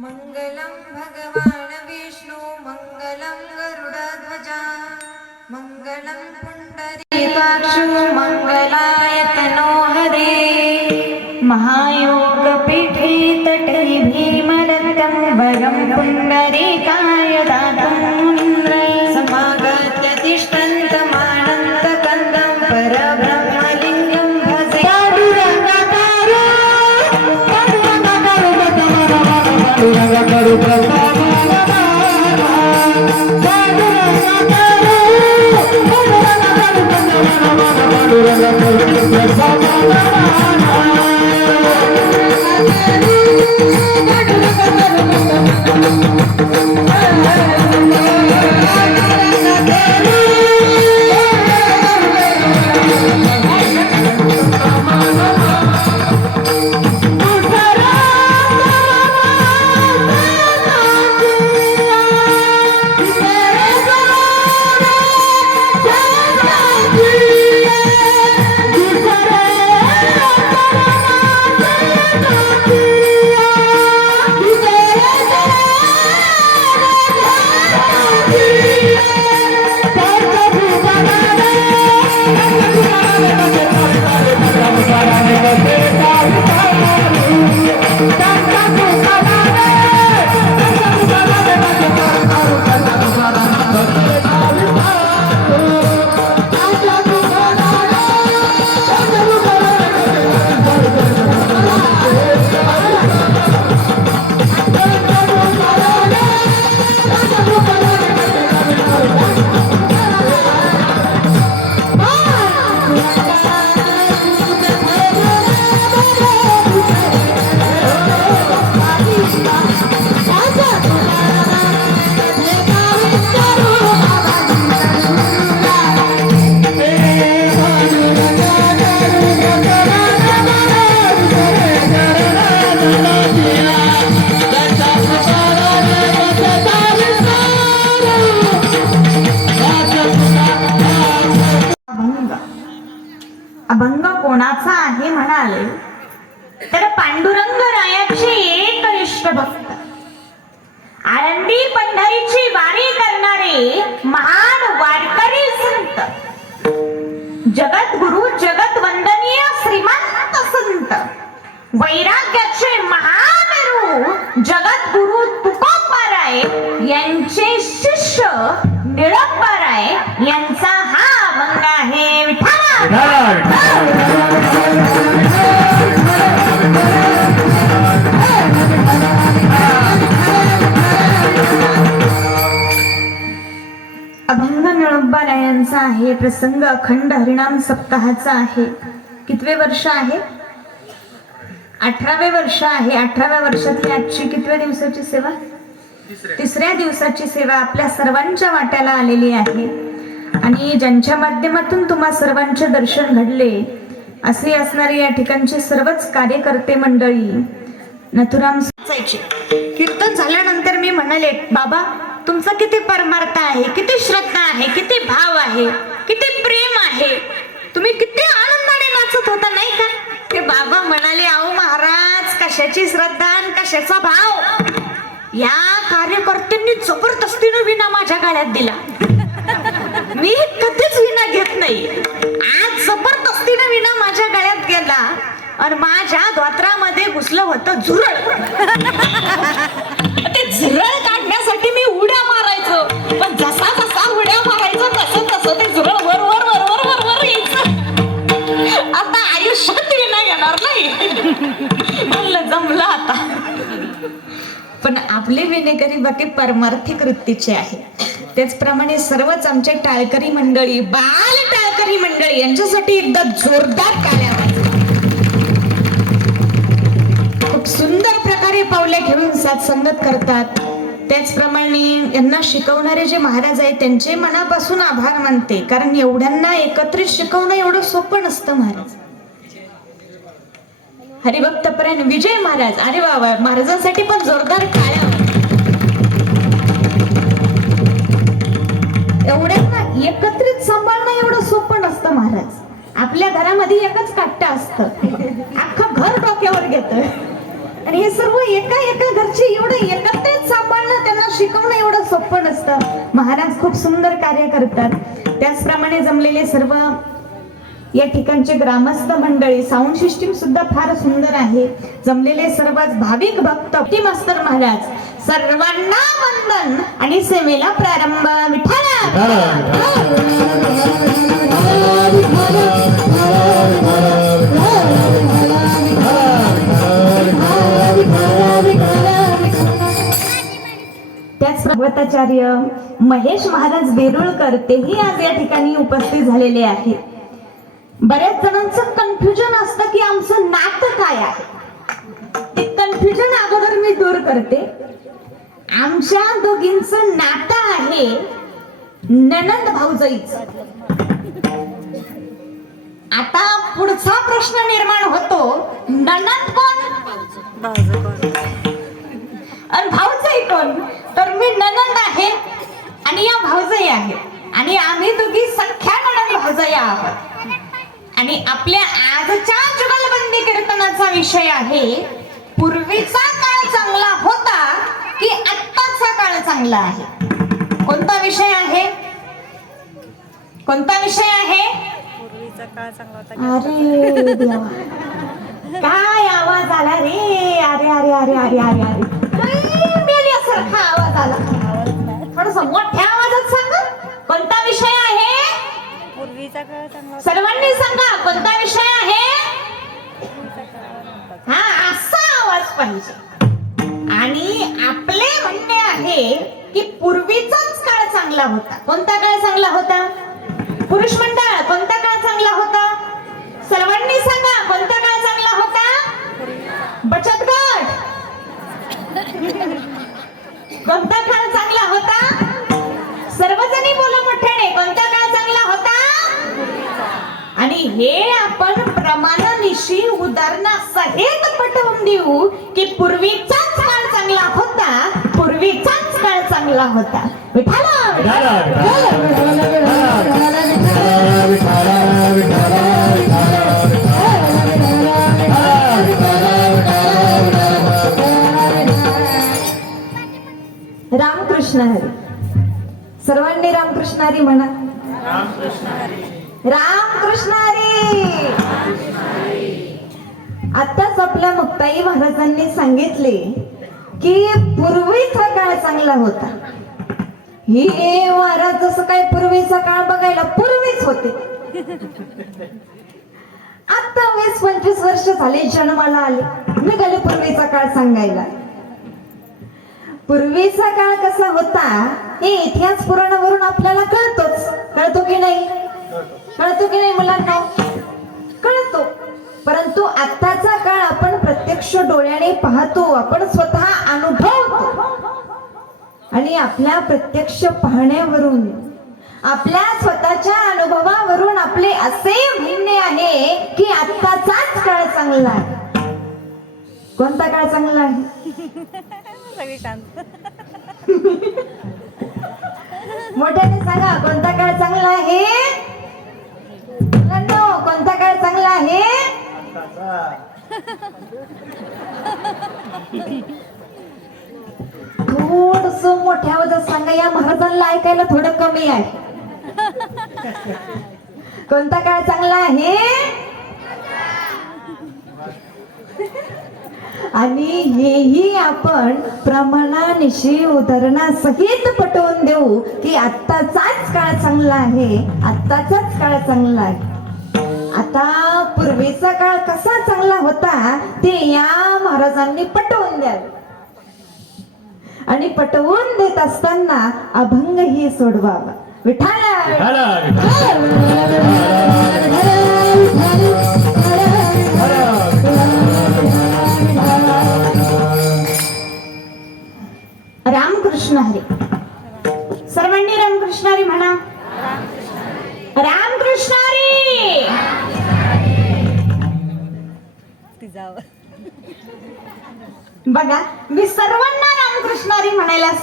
मङ्गलं भगवान् विष्णु मङ्गलं गरुडध्वजा मङ्गलं पुण्डरीकाक्षु मङ्गलायतनो हरे। महायोगपीठे तटे भीमरतं वरं अभंग प्रसंग अखंड हरिणाम सप्ताहाचा आहे. कितवे वर्ष आहे? अठरावे वर्ष आहे. अठराव्या वर्षातली आजची कितव्या दिवसाची सेवा? तिसऱ्या दिवसाची सेवा आपल्या सर्वांच्या वाट्याला आलेली आहे. आणि ज्यांच्या माध्यमातून तुम्हा सर्वांचे दर्शन घडले असे असणारे या ठिकाणचे सर्वच कार्यकर्ते मंडळी नथुराम साचायचे कीर्तन झाल्यानंतर मी म्हणाले बाबा तुमचा किती परमार्थ आहे किती श्रद्धा आहे किती भाव आहे. किती प्रेम आहे. तुम्ही किती आनंदाने नाचत होता नाही का? ते बाबा म्हणाले अहो महाराज कशाची श्रद्धा आणि कशाचा भाव? या कार्यकर्त्यांनी जबरदस्तीनं विना माझ्या गाळ्यात दिला. मी कधीच विना घेत नाही. आज जबरदस्तीनं विना माझ्या गाळ्यात गेला. आणि माझ्या धोत्रामध्ये घुसलं होतं झुरळ. ते झुरळ काढण्यासाठी मी उड्या मारायचो. पण जसा जसा उड्या मारायचो तसं तसं ते झुरळ वर वर वर वर वर वर यायचं. आता आयुष्यात विना येणार नाही. म्हणलं जमलं आता. पण आपले विनेकरी बाकी परमार्थिक वृत्तीचे आहे. त्याचप्रमाणे सर्वच आमचे टाळकरी मंडळी बाल टाळकरी मंडळी यांच्यासाठी एकदा जोरदार काही पावले घेऊन सत्संगत संगत करतात. त्याचप्रमाणे यांना शिकवणारे जे महाराज आहेत त्यांचे मनापासून आभार मानते. कारण एवढ्यांना एकत्रित शिकवणं एवढं सोपं नसतं महाराज. हरिभक्तपर्यंत विजय महाराज. अरे बाबा महाराजांसाठी पण जोरदार टाळ्या. एवढ्यांना एकत्रित सांभाळणं एवढं सोपं नसतं महाराज. आपल्या घरामध्ये एकच काट्ट असतं. अख्खं घर डोक्यावर घेत. आणि हे सर्व एका एका घरचे एवढं एकत्रित चापानं त्यांना शिकवणं एवढं सोपं नसतं. महाराज खूप सुंदर कार्य करतात. त्याचप्रमाणे जमलेले सर्व या ठिकाणचे ग्रामस्थ मंडळी साऊंड सिस्टीम सुद्धा फार सुंदर आहे. जमलेले सर्वच भाविक भक्त मास्तर महाराज सर्वांना वंदन आणि सेवेला प्रारंभ. विठाला भगवताचार्य महेश महाराज बेरुळकर तेही आज या ठिकाणी उपस्थित झालेले आहेत. बऱ्याच जणांचं कन्फ्युजन असतं की आमचं नातं काय आहे. ते कन्फ्युजन अगोदर मी दूर करते. आमच्या दोघींचं नातं आहे ननंद भाऊजाईच. आता पुढचा प्रश्न निर्माण होतो. ननंद कोण आणि भाऊजाई कोण तर मी ननंद आहे आणि या भाऊजाई आहे आणि आम्ही दोघी सख्या ननंद भाऊजाई आहोत. आणि आपल्या आजच्या जुगलबंदी कीर्तनाचा विषय आहे पूर्वीचा काळ चांगला होता की आत्ताचा काळ चांगला आहे? कोणता विषय आहे? कोणता विषय आहे? अरे काय आवाज आला रे? अरे अरे अरे अरे अरे अरे. मेल्यासारखा आवाज आला. मोठ्या आवाजात सांगा. कोणता विषय आहे? पूर्वीचा काळ चांगला होता. सर्वांनी सांगा कोणता विषय आहे. हा असा आवाज पाहिजे. आणि आपले म्हणणे आहे की पूर्वीचाच काळ चांगला होता. कोणता काळ चांगला होता? पुरुष मंडळ कोणता काळ चांगला होता? सर्वांनी सांगा कोणता काळ चांगला होता? बचत गट. कोणता काळ चांगला होता? हे आपण प्रमाणानिशी उदाहरणासहित पटवून देऊ की पूर्वीचाच काळ चांगला होता पूर्वीचाच काळ चांगला होता. रामकृष्ण हरी. सर्वांनी रामकृष्ण हरी म्हणा. रामकृष्ण हरी. आताच आपल्या मुक्ताई महाराजांनी सांगितले की पूर्वीचा काळ चांगला होता. हे महाराज जसं काय पूर्वीचा काळ बघायला पूर्वीच होते. आता वीस पंचवीस वर्ष झाले जन्माला आले. निघाले पूर्वीचा काळ सांगायला. पूर्वीचा काळ कसा होता हे इतिहास पुराणावरून आपल्याला कळतोच. कळतो की नाही? कळतो की नाही मुलांना? कळतो. परंतु आत्ताचा काळ आपण प्रत्यक्ष डोळ्याने पाहतो. आपण स्वतः अनुभवतो. आणि आपल्या प्रत्यक्ष पाहण्यावरून आपल्या स्वतःच्या अनुभवावरून आपले असे म्हणणे आहे की आत्ताचाच काळ चांगला आहे. कोणता काळ चांगला आहे? मोठ्याने सांगा कोणता काळ चांगला आहे? झाले थोडस मोठ्या आवाजात सांगा या महाराजांना ऐकायला थोडं कमी आहे. कोणता काळ चांगला आहे? आणि हेही आपण प्रमाणानिशी उदाहरणासहित पटवून देऊ की आत्ताचाच काळ चांगला आहे. आत्ताचाच काळ चांगला आहे. आता पूर्वीचा काळ कसा चांगला होता ते या महाराजांनी पटवून द्यावे आणि पटवून देत असताना अभंग ही सोडवावा विठाला रामकृष्ण हरी.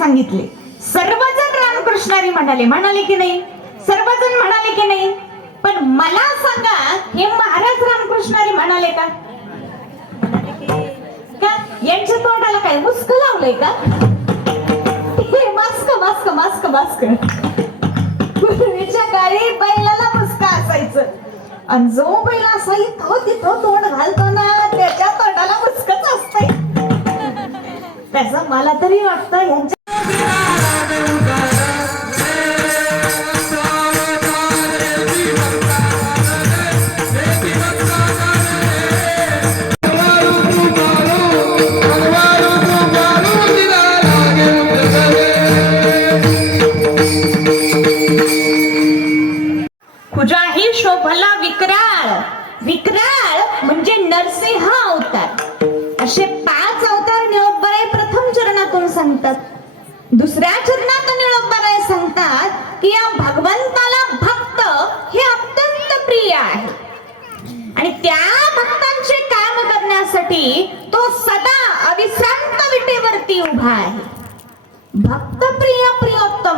सांगितले. सर्वजण रामकृष्णारी म्हणाले म्हणाले की नाही? सर्वजण म्हणाले की नाही? पण मला सांगा हे महाराज रामकृष्णारी म्हणाले का? का? यांच्या तोंडाला काय मुस्क लावलंय का? Mask mask mask mask. पूर्वीच्या काळी बैलाला मुस्क असायचं. आणि जो बैल असाई तो तिथं तोंड घालतो ना त्याच्या तोंडाला मुस्कच असतंय. त्याचं मला तरी वाटतं यांच्या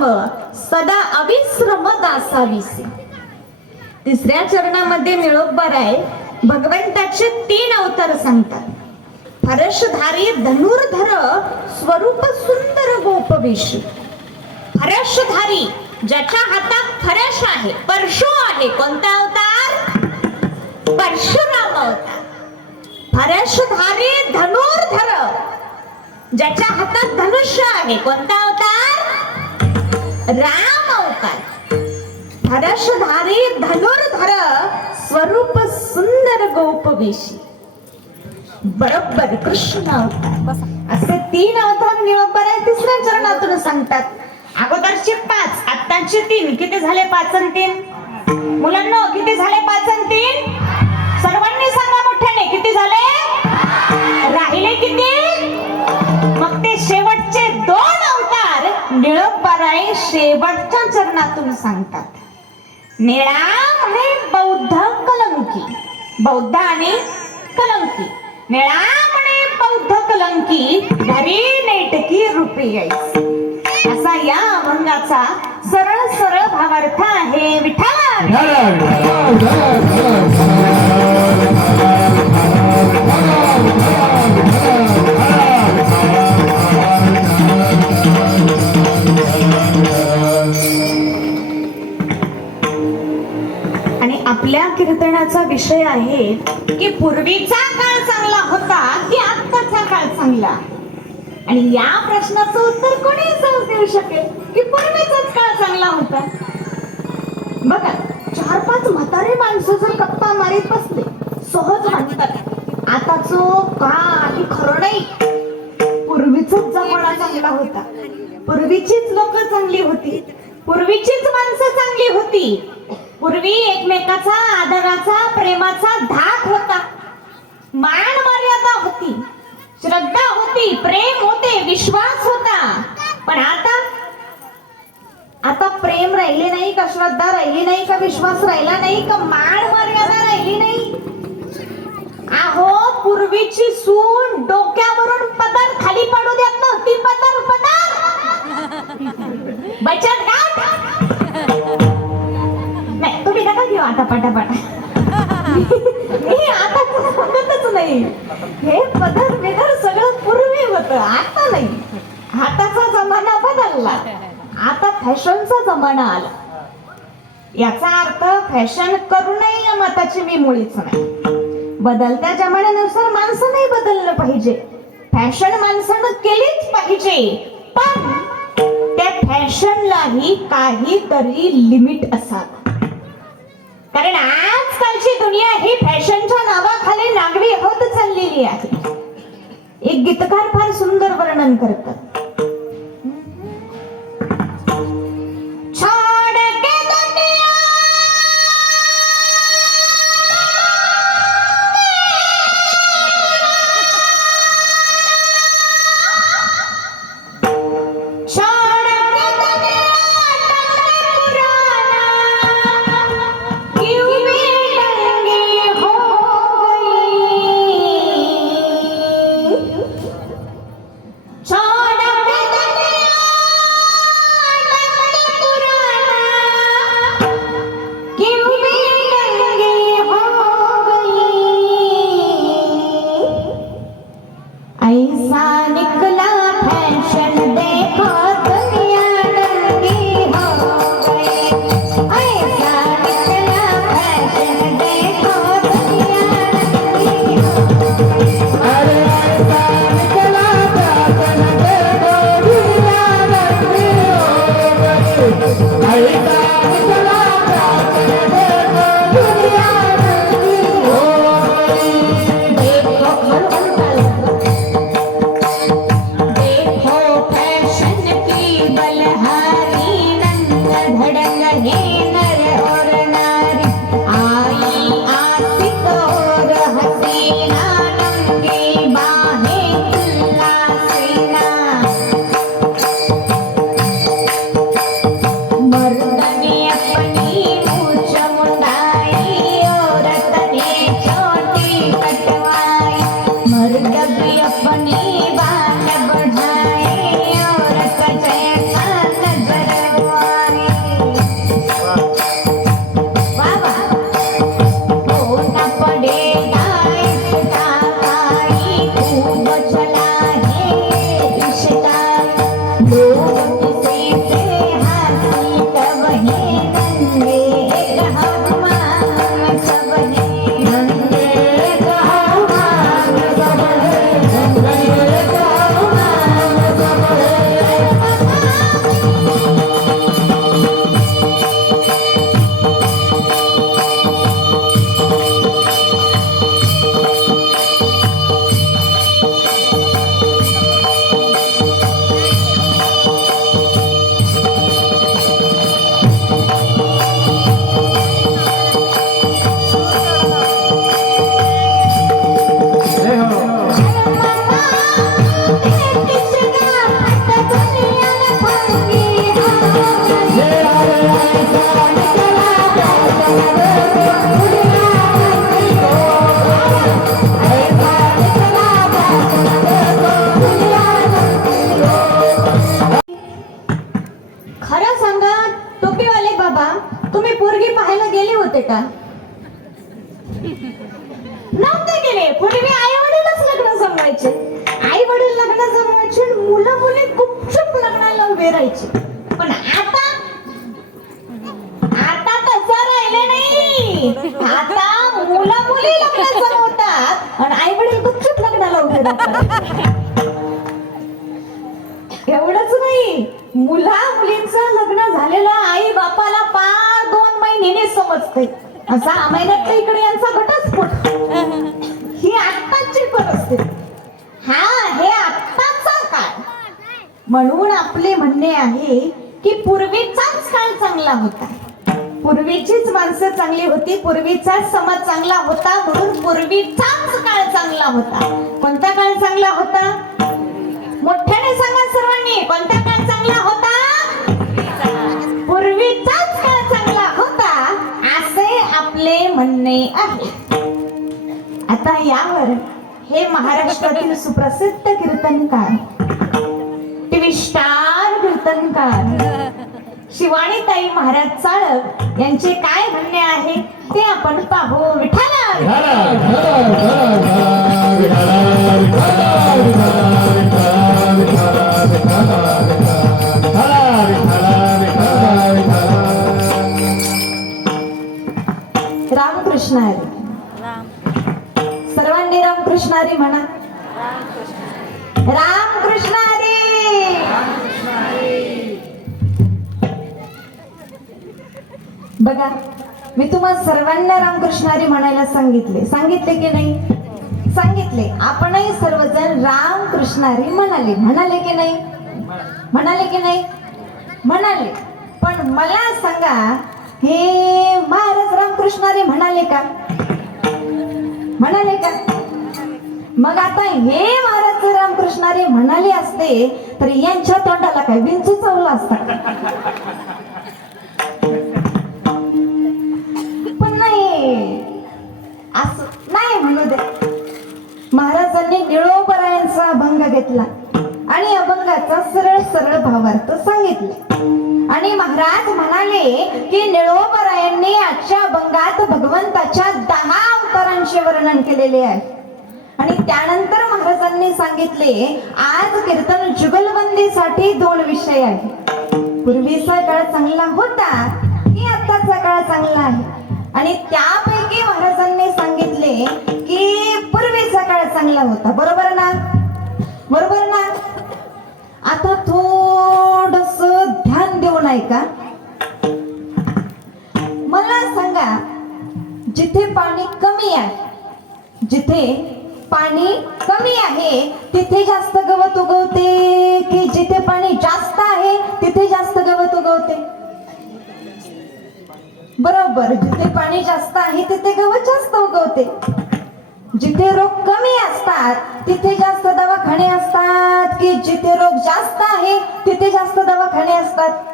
प्रियोत्तम सदा अविश्रम दासाविसे. तिसऱ्या चरणामध्ये निळोबर आहे. भगवंताचे तीन अवतार सांगतात. फरशधारी धनुर्धर स्वरूप सुंदर गोपवेश. फरशधारी ज्याच्या हातात फरश आहे परशु आहे कोणता अवतार? परशुराम अवतार. फरशधारी धनुर्धर ज्याच्या हातात धनुष्य आहे कोणता अवतार? राम अवतार. धरशधारी धनुर्धर स्वरूप सुंदर गोपवेशी. बरोबर कृष्ण अवतार. असे तीन अवतार निळोबर आहे तिसऱ्या चरणातून सांगतात. अगोदरचे पाच आत्ताचे तीन. किती झाले पाच आणि तीन? मुलांना किती झाले पाच आणि तीन? शेवटच्या चरणातून सांगतात. निळा म्हणे बौद्ध कलंकी. बौद्ध आणि कलंकी. निळा म्हणे बौद्ध कलंकी घरी नेटकी रूपी यायची. असा या अभंगाचा सरळ सरळ भावार्थ आहे. विठाला आपल्या विषय आहे की पूर्वीचा काळ चांगला होता की आत्ताचा काळ चांगला आणि या प्रश्नाचं उत्तर कोणी सहज देऊ शकेल की पूर्वीचाच काळ चांगला होता? बघा चार पाच म्हातारे माणसं जर गप्पा मारीत बसले सहज म्हणतात आताचो आणि खरं नाही पूर्वीच जमाना चांगला होता. पूर्वीचीच लोक चांगली होती. पूर्वीचीच माणसं चांगली होती. पूर्वी एकमेकाचा आदराचा प्रेमाचा धाक होता. मान मर्यादा होती श्रद्धा होती प्रेम होते विश्वास होता. पण आता आता प्रेम राहिले नाही का श्रद्धा राहिली नाही का विश्वास राहिला नाही का मान मर्यादा राहिली नाही? अहो पूर्वीची सून डोक्यावरून पदर खाली पडू देत नव्हती पदर पदर. बचत गाठ तुम्ही नका घेऊ मी आता बघतच नाही. हे पदर बिदर सगळं पूर्वी होत आता नाही. आताचा जमाना बदलला. आता फॅशनचा जमाना आला. याचा अर्थ फॅशन करू नये या मताची मी मुळीच नाही. बदलत्या जमान्यानुसार माणसं नाही बदललं पाहिजे. फॅशन माणसानं केलीच पाहिजे. पण त्या फॅशनलाही काहीतरी लिमिट असावं. कारण आजकालची दुनिया ही फॅशनच्या नावाखाली नागरी होत चाललेली आहे. एक गीतकार फार सुंदर वर्णन करतात. समजते. सहा महिन्यात इकडे यांचा घटस्फोट. ही आत्ताची परिस्थिती. हा हे आत्ताचा काळ. म्हणून आपले म्हणणे आहे की पूर्वीचाच काळ चांगला होता. पूर्वीचीच माणसं चांगली होती पूर्वीचाच समाज चांगला होता म्हणून पूर्वीचाच काळ चांगला होता. कोणता काळ चांगला होता? मोठ्याने सांगा सर्वांनी कोणता काळ चांगला होता? म्हणणे आहे. आता यावर हे महाराष्ट्रातील सुप्रसिद्ध कीर्तनकार टीव्ही स्टार कीर्तनकार शिवाणीताई महाराज चाळक यांचे काय म्हणणे आहे ते आपण पाहू. विठाला तुम्हाला रामकृष्णारी म्हणायला सांगितले. सांगितले की नाही? सांगितले. आपणही सर्वजण रामकृष्णारी म्हणाले. म्हणाले की नाही? म्हणाले की नाही? म्हणाले. पण मला सांगा हे महाराज रामकृष्णारी म्हणाले का? म्हणाले का? मग आता हे महाराज रामकृष्णारी म्हणाले असते तर यांच्या तोंडाला काय विंचू चावला असता? आहे की निळोबरायांनी आजच्या अभंगात भगवंताच्या दहा अवतारांचे वर्णन केलेले आहे. आणि त्यानंतर महाराजांनी सांगितले आज कीर्तन जुगलबंदीसाठी दोन विषय आहेत. पूर्वीचा काळ चांगला होता की आताचा काळ चांगला आहे? आणि त्यापैकी महाराजांनी सांगितले की पूर्वीचा काळ चांगला होता. बरोबर ना? बरोबर ना? आता थोडस ध्यान देऊन ऐका मला सांगा जिथे पाणी कमी आहे जिथे पाणी कमी आहे तिथे जास्त गवत उगवते की जिथे पाणी जास्त आहे तिथे जास्त गवत उगवते? बरोबर जिथे पाणी जास्त आहे तिथे गवत जास्त उगवते. जिथे रोग कमी असतात तिथे जास्त दवाखाने असतात की जिथे रोग जास्त आहे तिथे जास्त दवाखाने असतात?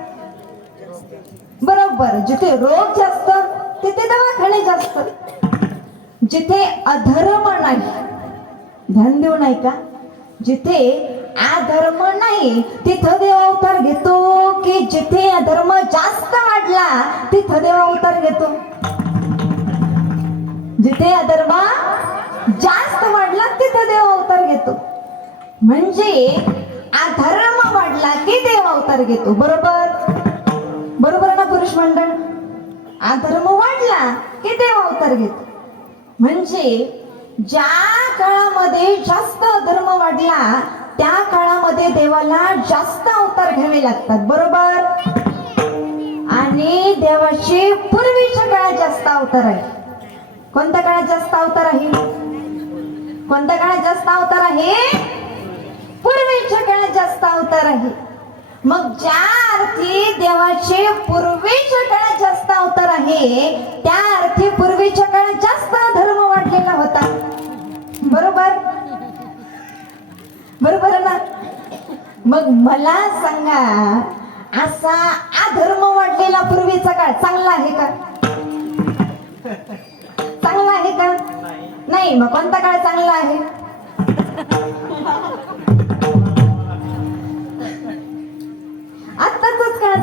बरोबर. जिथे रोग जास्त तिथे दवाखाने जास्त. जिथे अधर्म नाही ध्यान देऊ नाही का? जिथे अधर्म नाही तिथं देव अवतार घेतो. की जिथे अधर्म जास्त वाढला तिथं देव अवतार घेतो. जिथे अधर्म जास्त वाढला तिथं देव अवतार घेतो. म्हणजे अधर्म वाढला की देव अवतार घेतो. बरोबर? पुरुष मंडळ अधर्म वाढला की देव अवतार घेत. म्हणजे ज्या काळामध्ये जास्त अधर्म वाढला त्या काळामध्ये देवाला जास्त अवतार घ्यावे लागतात बरोबर? आणि देवाचे पूर्वीच्या काळात जास्त अवतार आहे कोणत्या काळात जास्त अवतार आहे कोणत्या काळात जास्त अवतार आहे पूर्वीच्या काळात जास्त अवतार आहे मग ज्या अर्थी देवाचे पूर्वीच्या काळात जास्त अवतार आहे त्या अर्थी पूर्वीच्या काळात जास्त धर्म वाढलेला होता. बरोबर? बरोबर ना? मग मला सांगा असा अधर्म वाढलेला पूर्वीचा काळ चांगला आहे का? चांगला आहे का? नाही मग कोणता काळ चांगला आहे?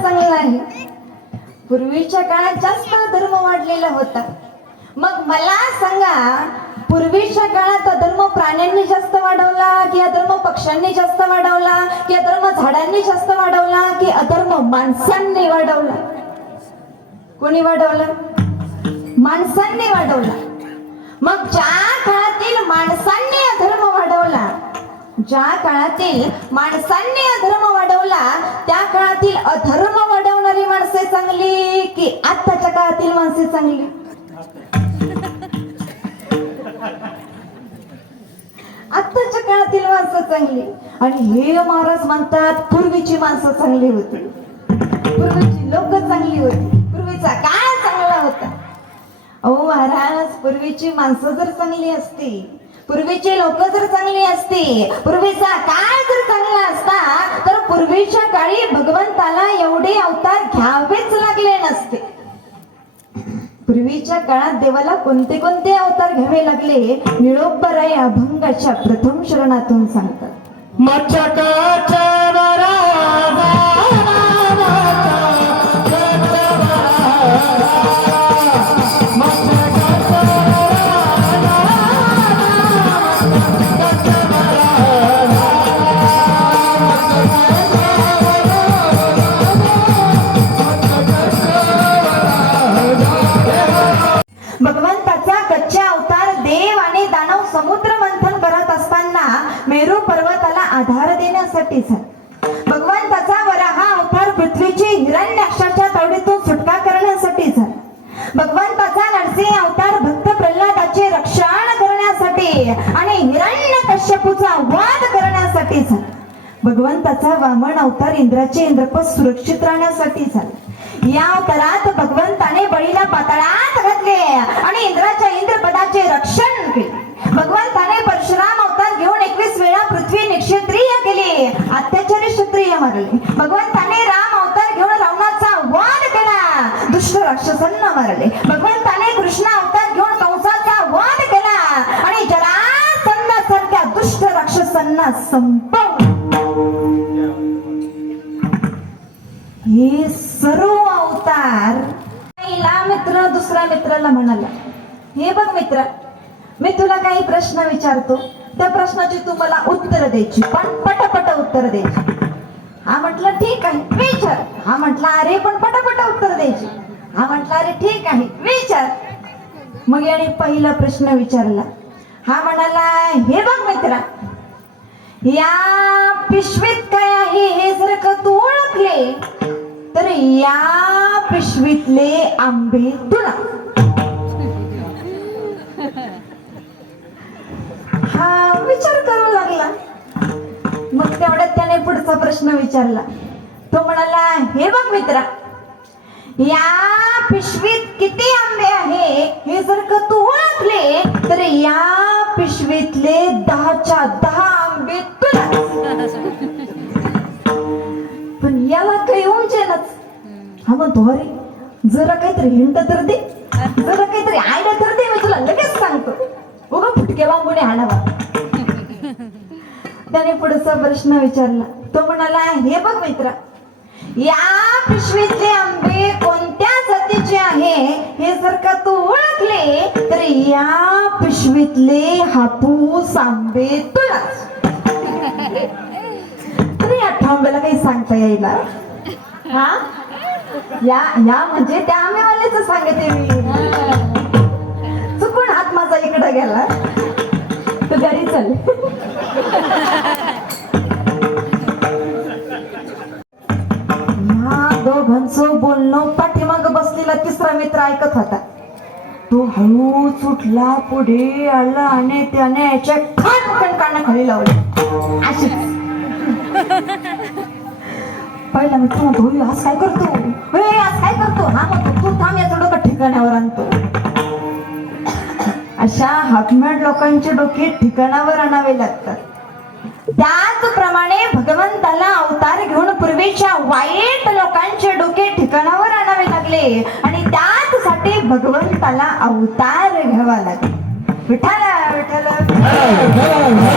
चांगला आहे. पूर्वीच्या काळात जास्त धर्म वाढलेला होता. मग मला सांगा पूर्वीच्या काळात अधर्म प्राण्यांनी जास्त वाढवला की अधर्म पक्ष्यांनी जास्त वाढवला की अधर्म झाडांनी जास्त वाढवला की अधर्म माणसांनी वाढवला? कोणी वाढवलं? माणसांनी वाढवला. मग ज्या काळातील माणसांनी ज्या काळातील माणसांनी अधर्म वाढवला त्या काळातील अधर्म वाढवणारी माणसे चांगली की आत्ताच्या काळातील माणसे चांगली? आत्ताच्या काळातील माणसं चांगली. आणि हे महाराज म्हणतात पूर्वीची माणसं चांगली होती. पूर्वीची लोक चांगली होती. पूर्वीचा काळ चांगला होता. अहो महाराज पूर्वीची माणसं जर चांगली असती पूर्वीचे लोक जर चांगली असती पूर्वीचा काळ जर चांगला असता तर पूर्वीच्या काळी भगवंताला एवढे अवतार घ्यावेच लागले नसते. पूर्वीच्या काळात देवाला कोणते कोणते अवतार घ्यावे लागले? निळोबराय अभंगाच्या प्रथम शरणातून सांगतात. आधार देण्यासाठी झाला भगवंताचा अवतार पृथ्वीची हिरण्याक्षाच्या तावडीतून सुटका करण्यासाठी झाला भगवंताचा नरसिंह अवतार भक्त प्रल्हादाचे रक्षण करण्यासाठी आणि हिरण्य कश्यपूचा वध करण्यासाठी झाला भगवंताचा वामन अवतार इंद्राचे इंद्रपद सुरक्षित राहण्यासाठी झाला या अवतारात भगवंताने बळीला पाताळात घातले आणि इंद्राच्या इंद्रपदाचे रक्षण केले भगवंताने परशुराम अवतार घेऊन एकवीस वेळा पृथ्वी निक्षत्रिय केली अत्याचारी लागली भगवंताने राम अवतार घेऊन रावणाचा वाद केला. दुष्ट राक्षसांना मारले. भगवंताने कृष्ण अवतार घेऊन कंसाचा वाद केला. आणि जरासंधासारख्या दुष्ट राक्षसांना संपवलं. हे सर्व अवतार पहिला मित्र दुसऱ्या मित्राला म्हणाला. हे बघ मित्र मी तुला काही प्रश्न विचारतो. त्या प्रश्नाची तू मला उत्तर द्यायची. पण पटपट उत्तर द्यायची. हा म्हटलं ठीक आहे विचार. हा म्हटला अरे पण पटापट उत्तर द्यायची. हा म्हटला अरे ठीक आहे विचार. मग याने पहिला प्रश्न विचारला. हा म्हणाला हे बघ मित्रा या पिशवीत काय आहे हे जर का तू ओळखले तर या पिशवीतले आंबे तुला. हा विचार करू लागला. मग तेवढ्यात त्याने पुढे प्रश्न विचारला. तो म्हणाला हे बघ मित्रा या पिशवीत किती आंबे आहे? हे जर का तू ओळखले तर या पिशवीतले दहाच्या दहा आंबे तुला पण याला काही उंचेनच हा म्हणतो अरे जरा काहीतरी हिंट तर दे. जरा काहीतरी आयडिया तर दे मी तुला लगेच सांगतो. उगा फुटके बांबूने हाणावा. त्याने पुढचा प्रश्न विचारला. तो म्हणाला हे बघ मित्र या पिशवीतले आंबे कोणत्या जातीचे आहे? हे जर का तू ओळखले तर या पिशवीतले हापूस आंबे तुला तरी या काही सांगता येईल? हा? या या म्हणजे त्या आंबेवाल्याच सांगते मी. मित्र ऐकत होता. तो हळू उठला पुढे आला आणि त्याने याच्या खान कानाखाली लावले. अशीच पहिला मित्र म्हणतो आज काय करतो? होय आज काय करतो? हा म्हणतो तू थांब या डोकं ठिकाणावर आणतो. अशा हातमेड लोकांचे डोके ठिकाणावर आणावे लागतात. त्याचप्रमाणे भगवंताला अवतार घेऊन पूर्वीच्या वाईट लोकांचे डोके ठिकाणावर आणावे लागले. आणि त्याचसाठी भगवंताला अवतार घ्यावा लागला. विठाला विठाला